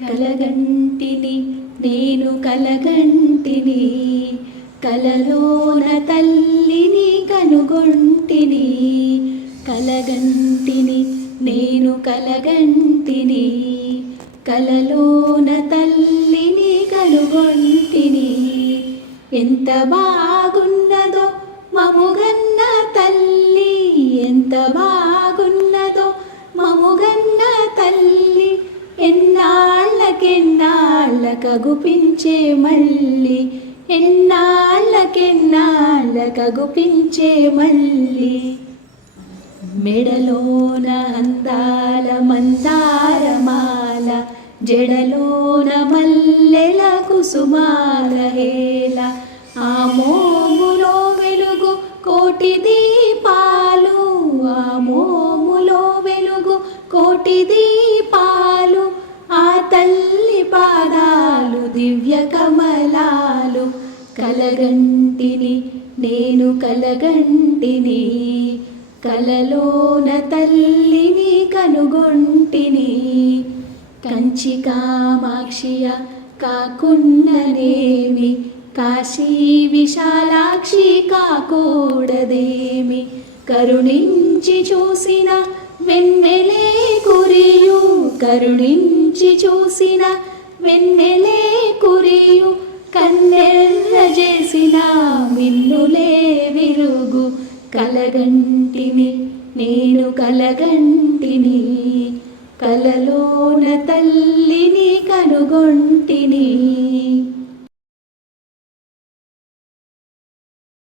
కలగంటిని నేను కలగంటిని. కలలోన తల్లిని కనుగొంటిని. కలగంటిని నేను కలగంటిని. కలలోన తల్లిని కనుగొంటిని. ఎంత బాగా ఎన్నాళ్ళకెన్నాళ్ళకగుపించే మళ్ళీ ఎన్నాళ్ళకెన్నాళ్ళకగుపించే మళ్ళీ. మెడలోన అందాల మందారమాల జడలోన మల్లెల కుసుమాల హేల ఆ మోములో వెలుగు కోటి దీపాలు ఆ మోములో వెలుగు కోటి దీపాలు దివ్య కమలాలు కలగంటిని నేను కలగంటిని. కలలోన తల్లిని కనుగొంటిని. కంచి కామాక్షియ కాకున్ననేమి కాశీ విశాలాక్షి కాకూడదేమి? కరుణించి చూసిన వెన్నెలే కురియు. కరుణించి చూసిన వెన్నెలే కురియు కన్నెర్ర చేసిన మిన్నులే విరుగు కలగంటిని నేను కలగంటిని కలలోన తల్లిని కనుగొంటిని.